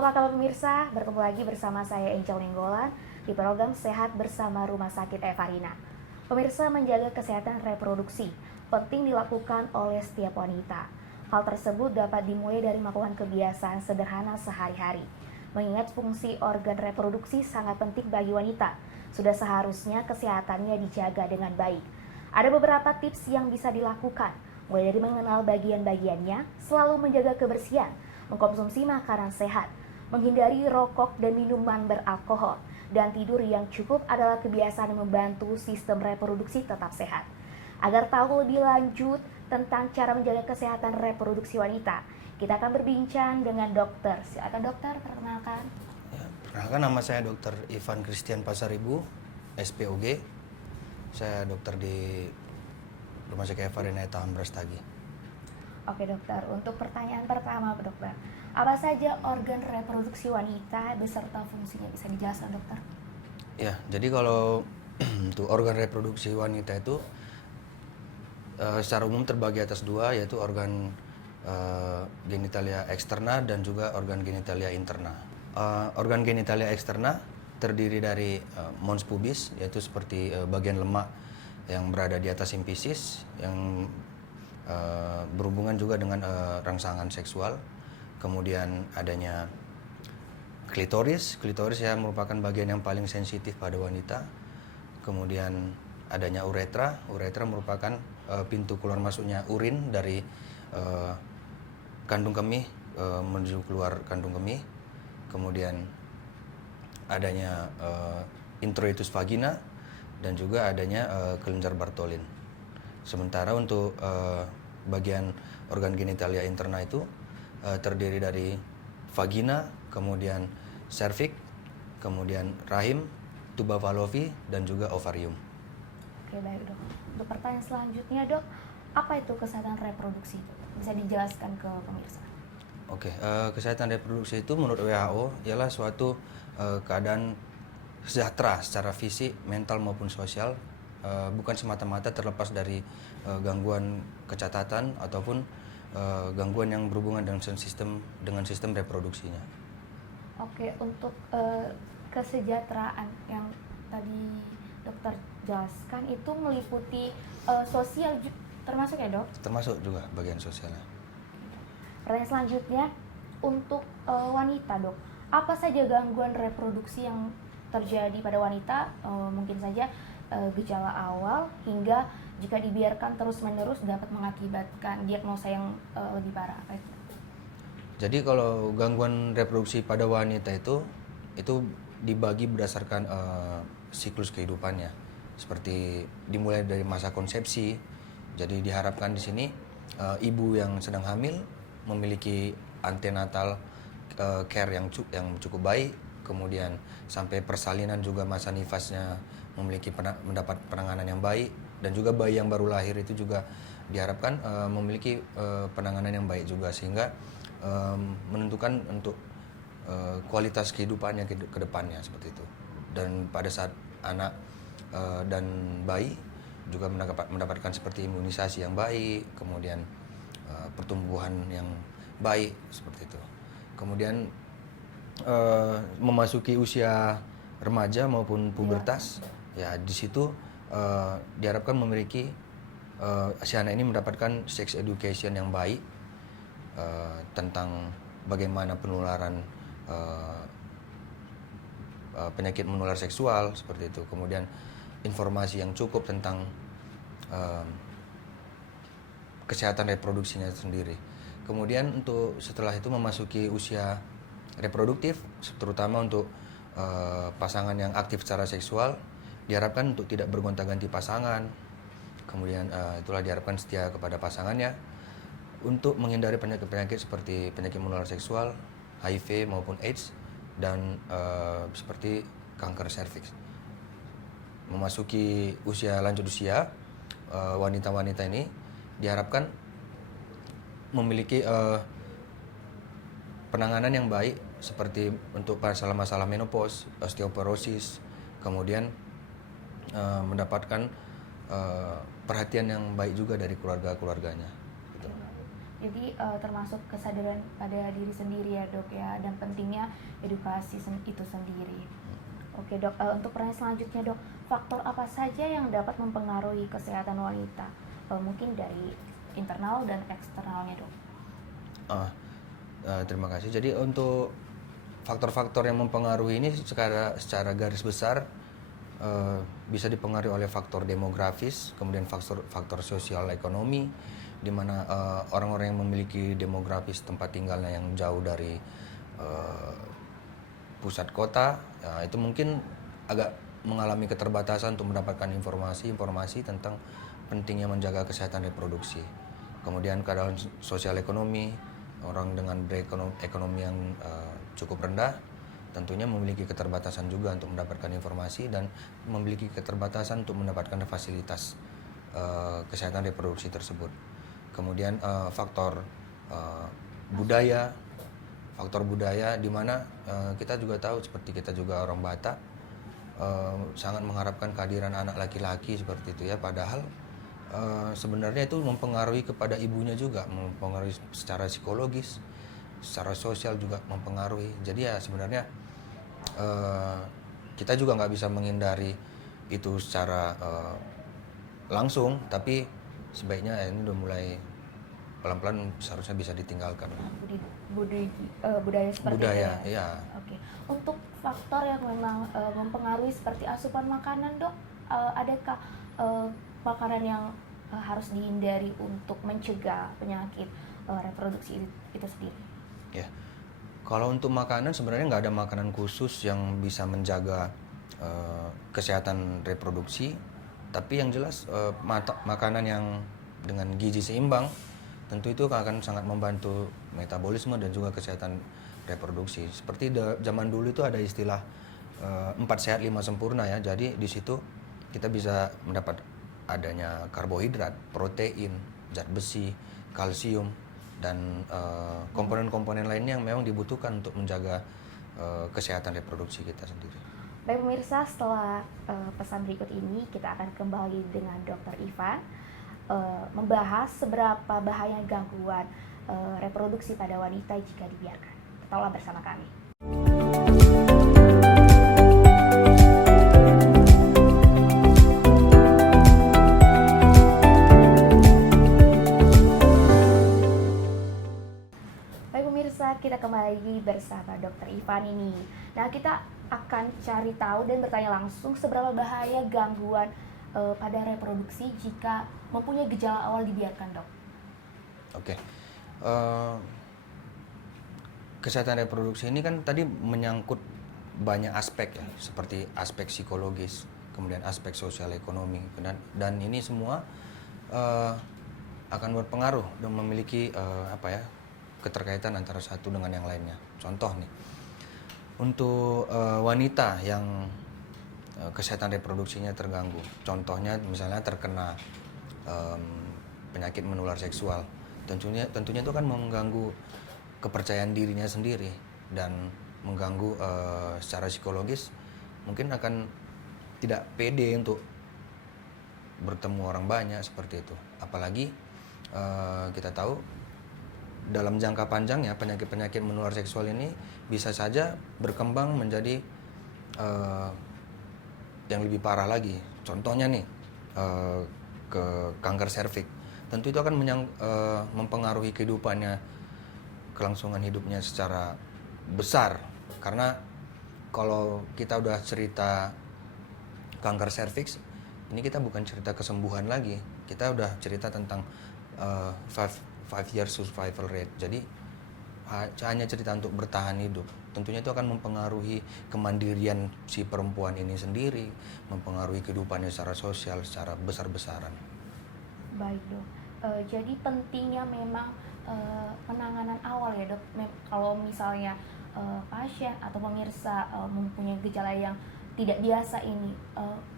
apa kabar pemirsa? Bertemu lagi bersama saya Angel Nenggolan di program Sehat Bersama Rumah Sakit Evarina. Pemirsa, menjaga kesehatan reproduksi penting dilakukan oleh setiap wanita. Hal tersebut dapat dimulai dari melakukan kebiasaan sederhana sehari-hari. Mengingat fungsi organ reproduksi sangat penting bagi wanita, sudah seharusnya kesehatannya dijaga dengan baik. Ada beberapa tips yang bisa dilakukan, mulai dari mengenal bagian-bagiannya, selalu menjaga kebersihan, mengkonsumsi makanan sehat, menghindari rokok dan minuman beralkohol, dan tidur yang cukup adalah kebiasaan yang membantu sistem reproduksi tetap sehat. Agar tahu lebih lanjut tentang cara menjaga kesehatan reproduksi wanita, kita akan berbincang dengan dokter. Silakan dokter, perkenalkan. Ya, perkenalkan, nama saya Dr. Ivan Christian Pasaribu, SPOG. Saya dokter di Rumah Sakit Evarina Tahun Brastagi. Oke dokter, untuk pertanyaan pertama dokter, apa saja organ reproduksi wanita beserta fungsinya, bisa dijelaskan dokter? Ya, jadi kalau untuk organ reproduksi wanita itu secara umum terbagi atas dua, yaitu organ genitalia eksterna dan juga organ genitalia interna. Organ genitalia eksterna terdiri dari mons pubis, yaitu seperti bagian lemak yang berada di atas simfisis yang berhubungan juga dengan rangsangan seksual. Kemudian adanya klitoris ya merupakan bagian yang paling sensitif pada wanita. Kemudian adanya uretra merupakan pintu keluar masuknya urin dari kandung kemih menuju keluar kandung kemih. Kemudian adanya introitus vagina dan juga adanya kelenjar Bartholin. Sementara untuk bagian organ genitalia interna itu terdiri dari vagina, kemudian serviks, kemudian rahim, tuba fallopi, dan juga ovarium. Oke, baik dok. Untuk pertanyaan selanjutnya dok, apa itu kesehatan reproduksi? Bisa dijelaskan ke pemirsa? Oke, kesehatan reproduksi itu menurut WHO ialah suatu keadaan sejahtera secara fisik, mental maupun sosial, bukan semata-mata terlepas dari gangguan kecacatan ataupun gangguan yang berhubungan dengan sistem reproduksinya. Oke, untuk kesejahteraan yang tadi dokter jelaskan itu meliputi sosial termasuk ya dok? Termasuk juga bagian sosialnya. Pertanyaan selanjutnya, untuk wanita dok, apa saja gangguan reproduksi yang terjadi pada wanita? Mungkin saja gejala awal hingga jika dibiarkan terus-menerus dapat mengakibatkan diagnosa yang lebih parah. Apa itu? Jadi kalau gangguan reproduksi pada wanita itu dibagi berdasarkan siklus kehidupannya. Seperti dimulai dari masa konsepsi. Jadi diharapkan di sini ibu yang sedang hamil memiliki antenatal care yang cukup baik, kemudian sampai persalinan juga masa nifasnya mendapat penanganan yang baik, dan juga bayi yang baru lahir itu juga diharapkan memiliki penanganan yang baik juga, sehingga menentukan untuk kualitas kehidupannya ke depannya seperti itu. Dan pada saat anak dan bayi juga mendapatkan seperti imunisasi yang baik, kemudian pertumbuhan yang baik seperti itu. Kemudian memasuki usia remaja maupun pubertas, ya di situ diharapkan memiliki si anak ini mendapatkan sex education yang baik tentang bagaimana penularan penyakit menular seksual seperti itu. Kemudian informasi yang cukup tentang kesehatan reproduksinya sendiri. Kemudian untuk setelah itu memasuki usia reproduktif, terutama untuk pasangan yang aktif secara seksual, diharapkan untuk tidak bergonta-ganti pasangan. Kemudian itulah diharapkan setia kepada pasangannya untuk menghindari penyakit-penyakit seperti penyakit menular seksual, HIV maupun AIDS, dan seperti kanker serviks. Memasuki lanjut usia, wanita-wanita ini diharapkan memiliki penanganan yang baik seperti untuk masalah-masalah menopause, osteoporosis, kemudian mendapatkan perhatian yang baik juga dari keluarga-keluarganya. Gitu. Jadi termasuk kesadaran pada diri sendiri ya dok ya, dan pentingnya edukasi itu sendiri. Oke dok, untuk pertanyaan selanjutnya dok, faktor apa saja yang dapat mempengaruhi kesehatan wanita? Mungkin dari internal dan eksternalnya dok. Terima kasih. Jadi untuk faktor-faktor yang mempengaruhi ini secara garis besar bisa dipengaruhi oleh faktor demografis, kemudian faktor sosial ekonomi, di mana orang-orang yang memiliki demografis tempat tinggalnya yang jauh dari pusat kota, ya, itu mungkin agak mengalami keterbatasan untuk mendapatkan informasi tentang pentingnya menjaga kesehatan reproduksi. Kemudian keadaan sosial ekonomi, orang dengan ekonomi yang cukup rendah tentunya memiliki keterbatasan juga untuk mendapatkan informasi dan memiliki keterbatasan untuk mendapatkan fasilitas kesehatan reproduksi tersebut. Kemudian faktor budaya di mana kita juga tahu, seperti kita juga orang Batak sangat mengharapkan kehadiran anak laki-laki seperti itu ya, padahal sebenarnya itu mempengaruhi kepada ibunya juga, mempengaruhi secara psikologis, secara sosial juga mempengaruhi. Jadi ya sebenarnya kita juga nggak bisa menghindari itu secara langsung, tapi sebaiknya ini udah mulai pelan-pelan seharusnya bisa ditinggalkan. Budaya seperti budaya, itu ya. Ya. Oke. Untuk faktor yang memang mempengaruhi seperti asupan makanan dok, adakah makanan yang harus dihindari untuk mencegah penyakit reproduksi itu sendiri? Ya, kalau untuk makanan sebenarnya nggak ada makanan khusus yang bisa menjaga kesehatan reproduksi, tapi yang jelas makanan yang dengan gizi seimbang tentu itu akan sangat membantu metabolisme dan juga kesehatan reproduksi. Seperti zaman dulu itu ada istilah 4 sehat 5 sempurna ya. Jadi di situ kita bisa mendapat adanya karbohidrat, protein, zat besi, kalsium, dan komponen-komponen lainnya yang memang dibutuhkan untuk menjaga kesehatan reproduksi kita sendiri. Baik pemirsa, setelah pesan berikut ini kita akan kembali dengan Dr. Ivan membahas seberapa bahaya gangguan reproduksi pada wanita jika dibiarkan. Tetaplah bersama kami. Baik pemirsa, kita kembali bersama Dr. Ivan ini. Nah, kita akan cari tahu dan bertanya langsung seberapa bahaya gangguan pada reproduksi jika mempunyai gejala awal dibiarkan, dok. Oke. Kesehatan reproduksi ini kan tadi menyangkut banyak aspek ya, seperti aspek psikologis, kemudian aspek sosial ekonomi, dan ini semua akan berpengaruh dan memiliki keterkaitan antara satu dengan yang lainnya. Contoh nih, untuk wanita yang kesehatan reproduksinya terganggu, contohnya misalnya terkena penyakit menular seksual, tentunya itu kan mengganggu kepercayaan dirinya sendiri dan mengganggu secara psikologis, mungkin akan tidak pede untuk bertemu orang banyak seperti itu. Apalagi kita tahu dalam jangka panjang ya, penyakit-penyakit menular seksual ini bisa saja berkembang menjadi yang lebih parah lagi. Contohnya nih ke kanker serviks. Tentu itu akan mempengaruhi kehidupannya, kelangsungan hidupnya secara besar. Karena kalau kita udah cerita kanker serviks, ini kita bukan cerita kesembuhan lagi. Kita udah cerita tentang 5 years survival rate. Jadi hanya cerita untuk bertahan hidup. Tentunya itu akan mempengaruhi kemandirian si perempuan ini sendiri, mempengaruhi kehidupannya secara sosial, secara besar-besaran. Baik dok, jadi pentingnya memang penanganan awal ya dok. Kalau misalnya pasien atau pemirsa mempunyai gejala yang tidak biasa ini,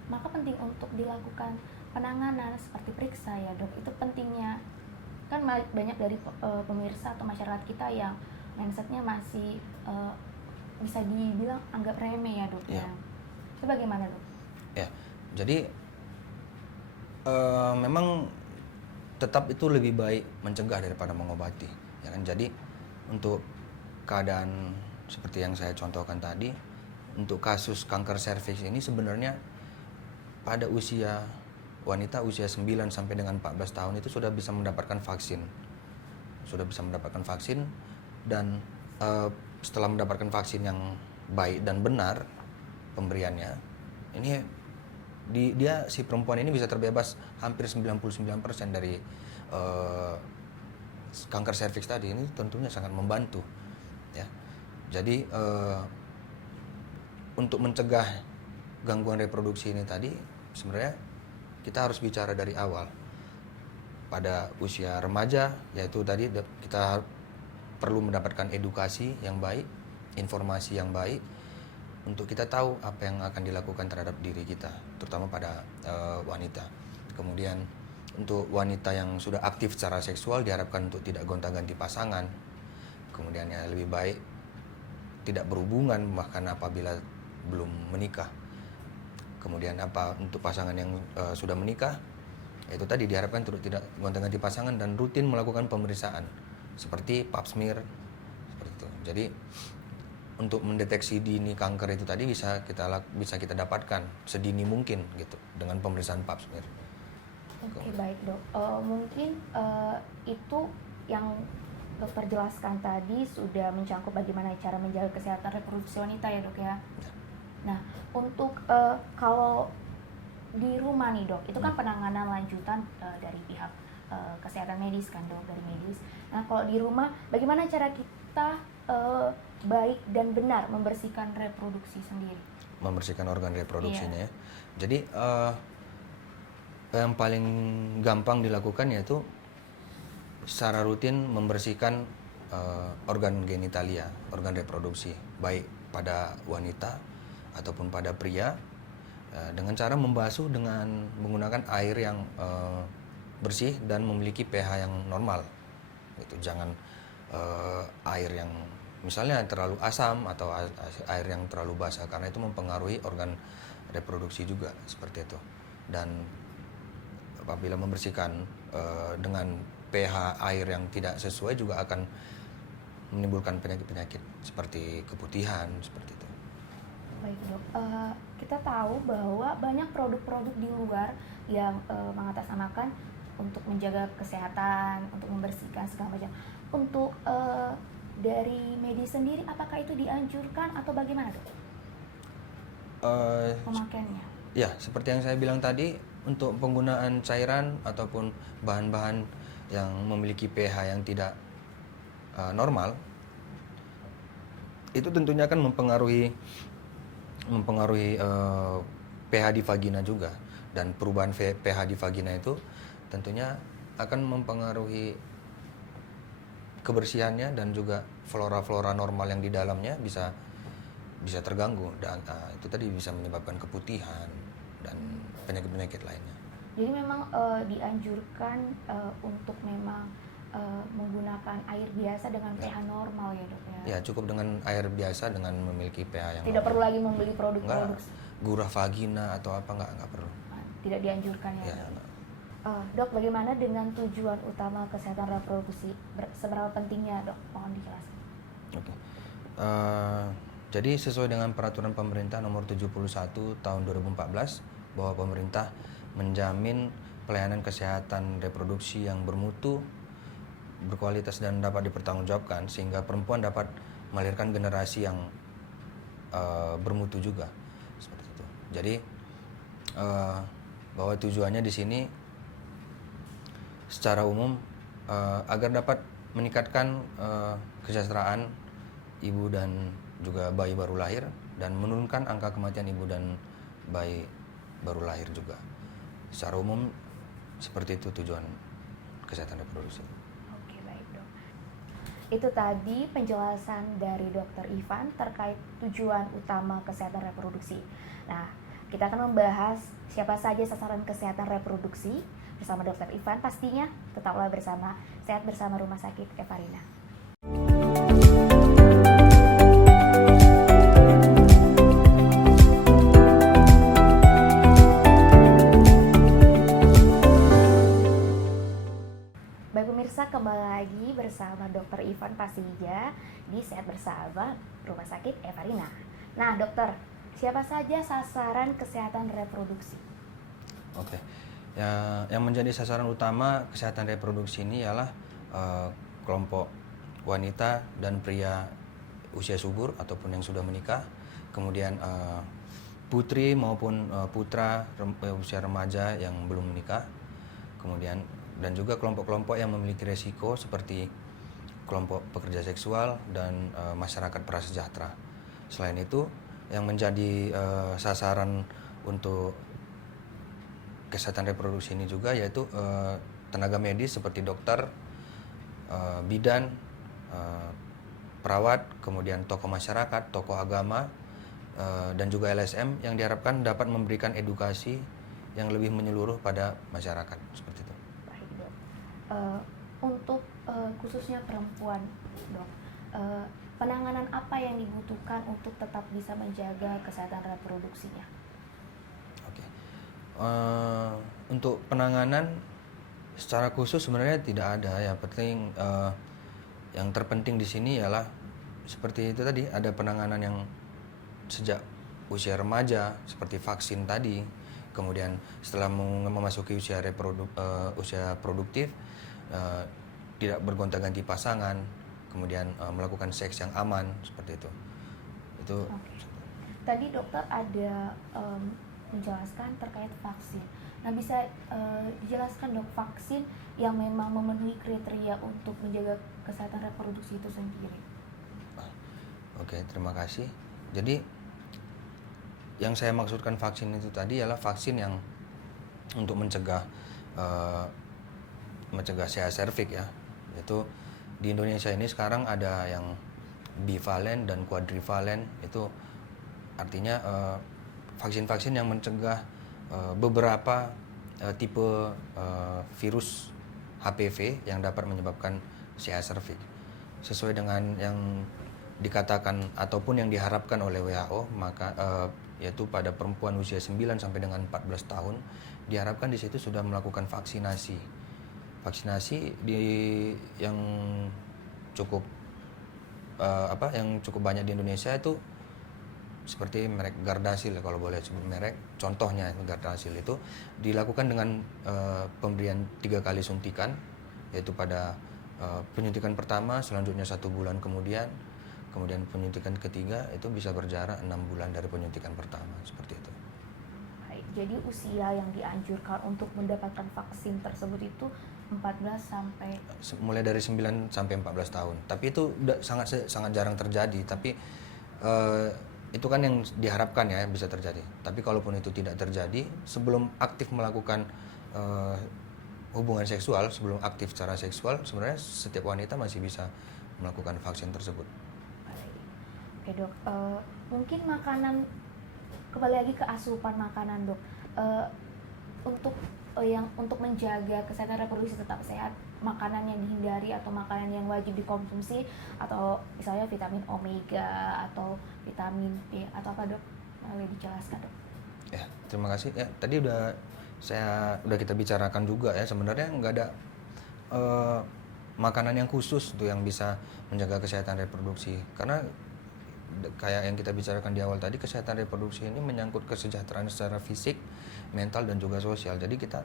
maka penting untuk dilakukan penanganan seperti periksa ya dok. Itu pentingnya. Kan banyak dari pemirsa atau masyarakat kita yang mindsetnya masih bisa dibilang anggap remeh ya dok. Ya. Itu bagaimana dok? Ya, jadi memang tetap itu lebih baik mencegah daripada mengobati, ya kan. Jadi untuk keadaan seperti yang saya contohkan tadi, untuk kasus kanker serviks ini sebenarnya pada usia wanita usia 9 sampai dengan 14 tahun itu sudah bisa mendapatkan vaksin. Dan setelah mendapatkan vaksin yang baik dan benar pemberiannya, ini si perempuan ini bisa terbebas hampir 99% dari kanker serviks tadi. Ini tentunya sangat membantu, ya. Jadi untuk mencegah gangguan reproduksi ini tadi sebenarnya kita harus bicara dari awal pada usia remaja, yaitu tadi kita perlu mendapatkan edukasi yang baik, informasi yang baik untuk kita tahu apa yang akan dilakukan terhadap diri kita, terutama pada wanita. Kemudian untuk wanita yang sudah aktif secara seksual diharapkan untuk tidak gonta-ganti pasangan. Kemudian ya lebih baik tidak berhubungan bahkan apabila belum menikah. Kemudian untuk pasangan yang sudah menikah, itu tadi diharapkan untuk tidak gonta-ganti pasangan dan rutin melakukan pemeriksaan seperti pap smear seperti itu. Jadi untuk mendeteksi dini kanker itu tadi bisa kita dapatkan sedini mungkin gitu dengan pemeriksaan pap smear. Oke, baik dok. Mungkin itu yang dokter jelaskan tadi sudah mencangkup bagaimana cara menjaga kesehatan reproduksi wanita ya dok ya. Nah, untuk kalau di rumah nih dok, itu kan penanganan lanjutan dari pihak kesehatan medis kan dok, dari medis. Nah, kalau di rumah bagaimana cara kita baik dan benar membersihkan reproduksi sendiri? Membersihkan organ reproduksinya ya. Jadi yang paling gampang dilakukan yaitu secara rutin membersihkan organ genitalia, organ reproduksi, baik pada wanita ataupun pada pria, dengan cara membasuh dengan menggunakan air yang bersih dan memiliki pH yang normal. Gitu. Jangan air yang misalnya terlalu asam atau air yang terlalu basah, karena itu mempengaruhi organ reproduksi juga seperti itu. Dan apabila membersihkan dengan pH air yang tidak sesuai juga akan menimbulkan penyakit-penyakit seperti keputihan seperti itu. Baik dok, kita tahu bahwa banyak produk-produk di luar yang mengatasnamakan untuk menjaga kesehatan, untuk membersihkan segala macam. Untuk dari medis sendiri, apakah itu dianjurkan atau bagaimana dok pemakaiannya? Ya, seperti yang saya bilang tadi, untuk penggunaan cairan ataupun bahan-bahan yang memiliki pH yang tidak normal, itu tentunya akan mempengaruhi pH di vagina juga, dan perubahan pH di vagina itu tentunya akan mempengaruhi kebersihannya dan juga flora-flora normal yang di dalamnya bisa terganggu, dan itu tadi bisa menyebabkan keputihan dan penyakit-penyakit lainnya. Jadi memang dianjurkan untuk memang menggunakan air biasa dengan pH normal ya dok ya? Ya, cukup dengan air biasa dengan memiliki pH yang tidak normal. perlu lagi membeli produk-produk Gurah vagina atau apa nggak perlu. Tidak dianjurkan ya, Ya, dok? Dok, bagaimana dengan tujuan utama kesehatan reproduksi? Seberapa pentingnya dok? Mohon dijelaskan. Oke. Jadi sesuai dengan peraturan pemerintah nomor 71 tahun 2014 bahwa pemerintah menjamin pelayanan kesehatan reproduksi yang bermutu, berkualitas dan dapat dipertanggungjawabkan sehingga perempuan dapat melahirkan generasi yang bermutu juga seperti itu. Jadi bahwa tujuannya di sini secara umum agar dapat meningkatkan kesejahteraan ibu dan juga bayi baru lahir dan menurunkan angka kematian ibu dan bayi baru lahir juga. Secara umum seperti itu tujuan kesehatan reproduksi. Itu tadi penjelasan dari Dr. Ivan terkait tujuan utama kesehatan reproduksi. Nah, kita akan membahas siapa saja sasaran kesehatan reproduksi bersama Dr. Ivan. Pastinya tetaplah bersama Sehat Bersama Rumah Sakit Evarina. bersama Rumah Sakit Evarina. Nah, dokter, siapa saja sasaran kesehatan reproduksi? Oke. Ya, yang menjadi sasaran utama kesehatan reproduksi ini ialah kelompok wanita dan pria usia subur ataupun yang sudah menikah, kemudian putri maupun putra usia remaja yang belum menikah, kemudian dan juga kelompok-kelompok yang memiliki resiko seperti kelompok pekerja seksual dan masyarakat prasejahtera. Selain itu, yang menjadi sasaran untuk kesehatan reproduksi ini juga yaitu tenaga medis seperti dokter, bidan, perawat, kemudian tokoh masyarakat, tokoh agama, dan juga LSM yang diharapkan dapat memberikan edukasi yang lebih menyeluruh pada masyarakat seperti itu. Baik, dok. Untuk khususnya perempuan, dok, penanganan apa yang dibutuhkan untuk tetap bisa menjaga kesehatan reproduksinya? Oke. Untuk penanganan secara khusus sebenarnya tidak ada. Yang penting yang terpenting di sini ialah seperti itu tadi, ada penanganan yang sejak usia remaja seperti vaksin tadi, kemudian setelah memasuki usia produktif tidak bergonta-ganti pasangan, kemudian melakukan seks yang aman seperti itu. Oke. Tadi dokter ada menjelaskan terkait vaksin. Nah, bisa dijelaskan dok, vaksin yang memang memenuhi kriteria untuk menjaga kesehatan reproduksi itu sendiri? Oke, terima kasih. Jadi yang saya maksudkan vaksin itu tadi adalah vaksin yang untuk mencegah CA cervix ya. Yaitu di Indonesia ini sekarang ada yang bivalen dan quadrivalen, itu artinya vaksin-vaksin yang mencegah beberapa tipe virus HPV yang dapat menyebabkan CA cervix. Sesuai dengan yang dikatakan ataupun yang diharapkan oleh WHO, maka yaitu pada perempuan usia 9 sampai dengan 14 tahun diharapkan di situ sudah melakukan vaksinasi. Vaksinasi yang cukup yang cukup banyak di Indonesia itu seperti merek Gardasil, kalau boleh sebut merek. Contohnya Gardasil itu dilakukan dengan pemberian 3 kali suntikan, yaitu pada penyuntikan pertama, selanjutnya 1 bulan kemudian penyuntikan ketiga itu bisa berjarak 6 bulan dari penyuntikan pertama, seperti itu. Baik, jadi usia yang dianjurkan untuk mendapatkan vaksin tersebut itu 14 sampai mulai dari 9 sampai 14 tahun. Tapi itu sangat jarang terjadi, tapi itu kan yang diharapkan ya bisa terjadi. Tapi kalaupun itu tidak terjadi, sebelum aktif melakukan hubungan seksual, sebelum aktif secara seksual, sebenarnya setiap wanita masih bisa melakukan vaksin tersebut. Oke dok, mungkin makanan, kembali lagi ke asupan makanan dok, untuk menjaga kesehatan reproduksi tetap sehat, makanan yang dihindari atau makanan yang wajib dikonsumsi, atau misalnya vitamin omega atau vitamin B atau apa dok, boleh dijelaskan dok? Ya, terima kasih. Ya, tadi udah kita bicarakan juga ya, sebenarnya nggak ada makanan yang khusus tuh yang bisa menjaga kesehatan reproduksi, karena kayak yang kita bicarakan di awal tadi, kesehatan reproduksi ini menyangkut kesejahteraan secara fisik, mental, dan juga sosial. Jadi kita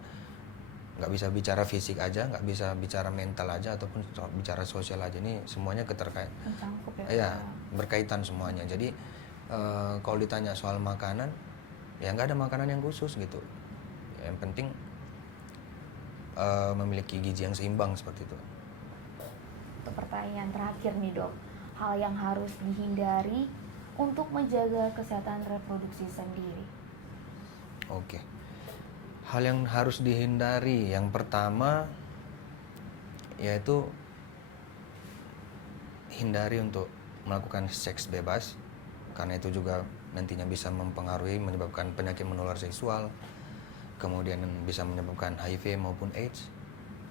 nggak bisa bicara fisik aja, nggak bisa bicara mental aja, ataupun bicara sosial aja. Ini semuanya Mencangkup ya, berkaitan semuanya. Jadi kalau ditanya soal makanan, ya nggak ada makanan yang khusus gitu. Yang penting memiliki gizi yang seimbang seperti itu. Untuk pertanyaan terakhir nih dok, hal yang harus dihindari untuk menjaga kesehatan reproduksi sendiri? Oke. Hal yang harus dihindari yang pertama yaitu hindari untuk melakukan seks bebas, karena itu juga nantinya bisa mempengaruhi, menyebabkan penyakit menular seksual, kemudian bisa menyebabkan HIV maupun AIDS,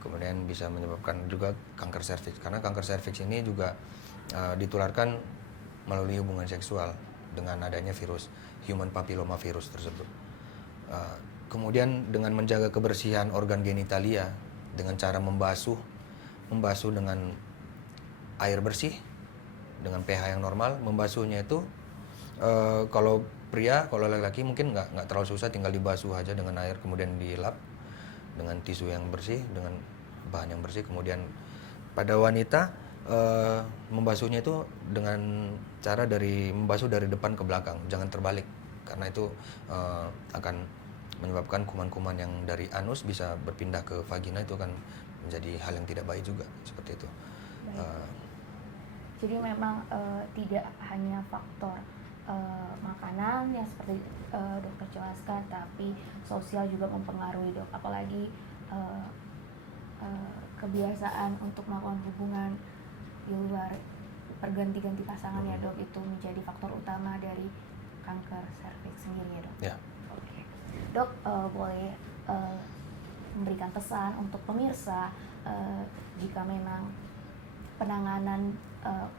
kemudian bisa menyebabkan juga kanker serviks, karena kanker serviks ini juga ditularkan melalui hubungan seksual dengan adanya virus human papilloma virus tersebut. Kemudian dengan menjaga kebersihan organ genitalia dengan cara membasuh dengan air bersih dengan pH yang normal. Membasuhnya itu kalau pria, kalau laki-laki mungkin nggak terlalu susah, tinggal dibasuh aja dengan air kemudian dilap dengan tisu yang bersih, dengan bahan yang bersih. Kemudian pada wanita membasuhnya itu dengan cara membasuh dari depan ke belakang, jangan terbalik, karena itu akan menyebabkan kuman-kuman yang dari anus bisa berpindah ke vagina, itu akan menjadi hal yang tidak baik juga, seperti itu. Jadi memang tidak hanya faktor makanan yang seperti dokter jelaskan, tapi sosial juga mempengaruhi, dok. Apalagi kebiasaan untuk melakukan hubungan di luar perganti-ganti pasangan ya, dok, itu menjadi faktor utama dari kanker serviks sendiri ya, dok. Ya. Oke. Dok, boleh memberikan pesan untuk pemirsa jika memang penanganan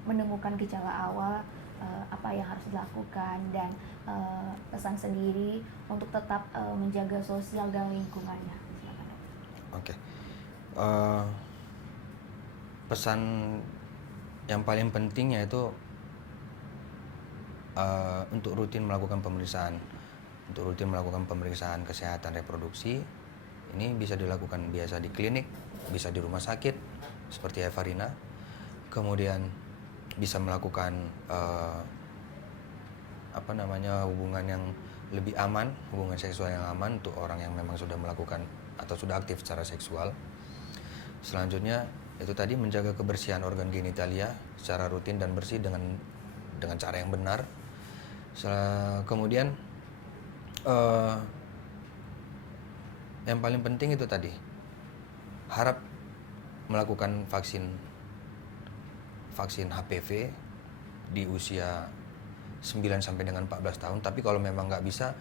menemukan gejala awal, apa yang harus dilakukan, dan pesan sendiri untuk tetap menjaga sosial dan lingkungannya. Silakan, dok. Oke. Pesan yang paling penting yaitu untuk rutin melakukan pemeriksaan kesehatan reproduksi. Ini bisa dilakukan biasa di klinik, bisa di rumah sakit seperti Evarina. Kemudian bisa melakukan hubungan yang lebih aman, hubungan seksual yang aman untuk orang yang memang sudah melakukan atau sudah aktif secara seksual. Selanjutnya itu tadi menjaga kebersihan organ genitalia secara rutin dan bersih dengan cara yang benar. Kemudian yang paling penting itu tadi, harap melakukan vaksin HPV di usia 9 sampai dengan 14 tahun. Tapi kalau memang nggak bisa,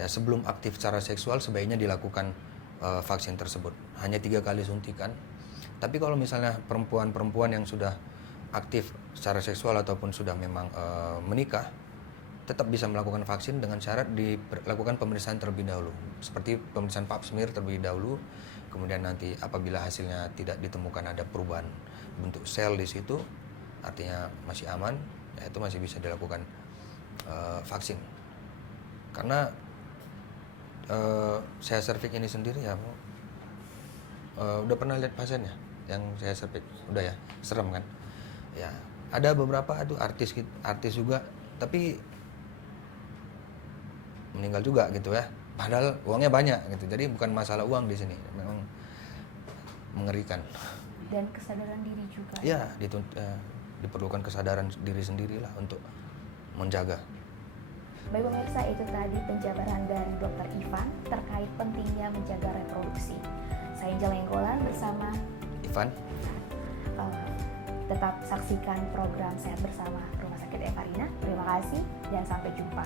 ya sebelum aktif secara seksual sebaiknya dilakukan vaksin tersebut. Hanya 3 kali suntikan. Tapi kalau misalnya perempuan yang sudah aktif secara seksual ataupun sudah memang menikah, tetap bisa melakukan vaksin dengan syarat dilakukan pemeriksaan terlebih dahulu, seperti pemeriksaan pap smear terlebih dahulu. Kemudian nanti apabila hasilnya tidak ditemukan ada perubahan bentuk sel di situ, artinya masih aman, ya itu masih bisa dilakukan vaksin. Karena saya serviks ini sendiri ya, udah pernah lihat pasiennya yang saya serviks, udah ya, serem kan? Ya, ada beberapa itu artis juga, tapi meninggal juga gitu ya. Padahal uangnya banyak gitu. Jadi bukan masalah uang di sini, memang mengerikan. Dan kesadaran diri juga. Ya, diperlukan kesadaran diri sendirilah untuk menjaga. Baik pemirsa, itu tadi penjabaran dari Dr. Ivan terkait pentingnya menjaga reproduksi. Saya Angel Nenggolan bersama Ivan. Tetap saksikan program Sehat Bersama Rumah Sakit Evarina. Terima kasih dan sampai jumpa.